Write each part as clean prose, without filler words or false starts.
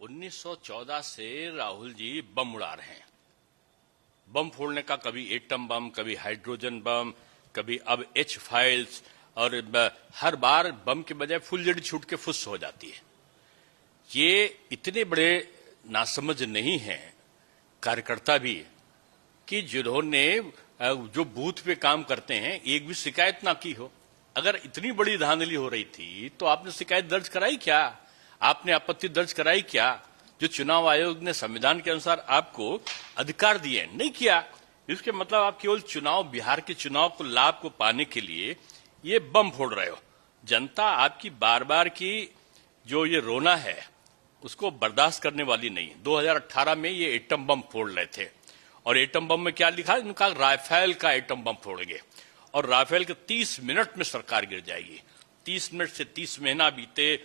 1914 से राहुल जी बम उड़ा रहे हैं। बम फोड़ने का कभी एटम बम, कभी हाइड्रोजन बम, कभी अब एच फाइल्स, और हर बार बम के बजाय फुलझड़ी छूट के फुस हो जाती है। ये इतने बड़े नासमझ नहीं हैं कार्यकर्ता भी कि जिन्होंने जो बूथ पे काम करते हैं एक भी शिकायत ना की हो। अगर इतनी बड़ी धांधली हो रही थी तो आपने शिकायत दर्ज कराई क्या? आपने आपत्ति दर्ज कराई क्या? जो चुनाव आयोग ने संविधान के अनुसार आपको अधिकार दिए, नहीं किया। इसके मतलब आप केवल चुनाव, बिहार के चुनाव को लाभ को पाने के लिए ये बम फोड़ रहे हो। जनता आपकी बार बार की जो ये रोना है उसको बर्दाश्त करने वाली नहीं। 2018 में ये एटम बम फोड़ रहे थे, और एटम बम में क्या लिखा? इनका राफेल का एटम बम फोड़ेंगे, और राफेल के 30 मिनट में सरकार गिर जाएगी। 30 मिनट से 30 महीना बीते,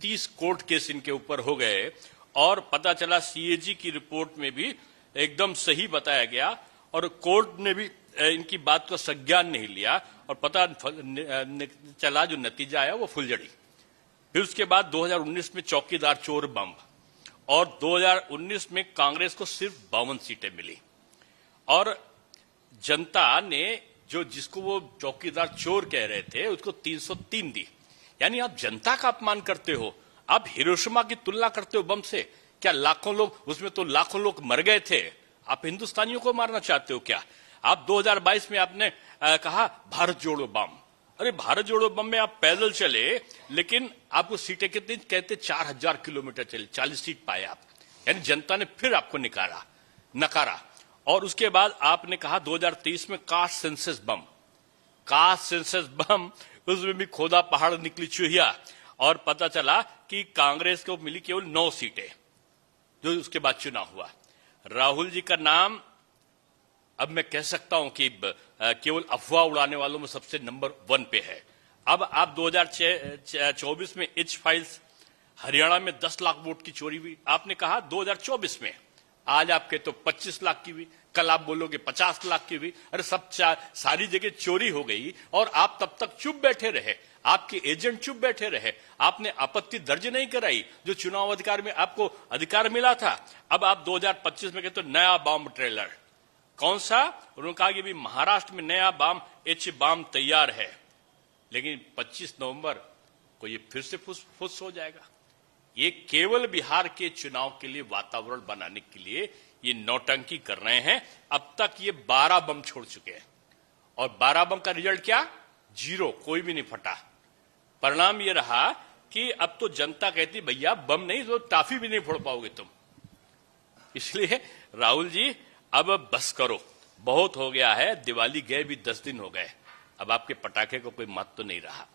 30 कोर्ट केस इनके ऊपर हो गए, और पता चला सीएजी की रिपोर्ट में भी एकदम सही बताया गया, और कोर्ट ने भी इनकी बात को संज्ञान नहीं लिया, और पता चला जो नतीजा आया वो फुलझड़ी। फिर उसके बाद 2019 में चौकीदार चोर बम, और 2019 में कांग्रेस को सिर्फ 52 सीटें मिली, और जनता ने जो जिसको वो चौकीदार चोर कह रहे थे उसको 303 दी। यानी आप जनता का अपमान करते हो। आप हिरोशिमा की तुलना करते हो बम से। क्या लाखों लोग, उसमें तो लाखों लोग मर गए थे। आप हिंदुस्तानियों को मारना चाहते हो क्या? आप 2022 में आपने कहा भारत जोड़ो बम। अरे भारत जोड़ो बम में आप पैदल चले, लेकिन आपको सीटें कितनी कहते? 4000 किलोमीटर चले, 40 सीट पाए आप। यानी जनता ने फिर आपको नकारा। और उसके बाद आपने कहा 2023 में कास्ट सेंसस बम, उसमें भी खोदा पहाड़ निकली चूहिया, और पता चला कि कांग्रेस को मिली केवल 9 सीटें, जो उसके बाद चुनाव हुआ। राहुल जी का नाम अब मैं कह सकता हूं कि केवल अफवाह उड़ाने वालों में सबसे नंबर 1 पे है। अब आप 2024 में एच फाइल्स, हरियाणा में 10 लाख वोट की चोरी हुई, आपने कहा 2024 में। आज आप कहते तो 25 लाख की हुई, कल आप बोलोगे 50 लाख की हुई। अरे सब सारी जगह चोरी हो गई, और आप तब तक चुप बैठे रहे, आपके एजेंट चुप बैठे रहे। आपने आपत्ति दर्ज नहीं कराई जो चुनाव अधिकार में आपको अधिकार मिला था। अब आप 2025 में कहते तो नया बॉम्ब ट्रेलर, कौन सा? उन्होंने कहा कि भी महाराष्ट्र में नया बम एच बम तैयार है, लेकिन 25 नवंबर को ये फिर से फुस हो जाएगा। ये केवल बिहार के चुनाव के लिए वातावरण बनाने के लिए ये नौटंकी कर रहे हैं। अब तक ये 12 बम छोड़ चुके हैं, और 12 बम का रिजल्ट क्या? 0, कोई भी नहीं फटा। परिणाम ये रहा कि अब तो जनता कहती भैया बम नहीं तो टाफी भी नहीं फोड़ पाओगे तुम। इसलिए राहुल जी अब बस करो, बहुत हो गया है। दिवाली गए भी 10 दिन हो गए, अब आपके पटाखे को कोई महत्व तो नहीं रहा।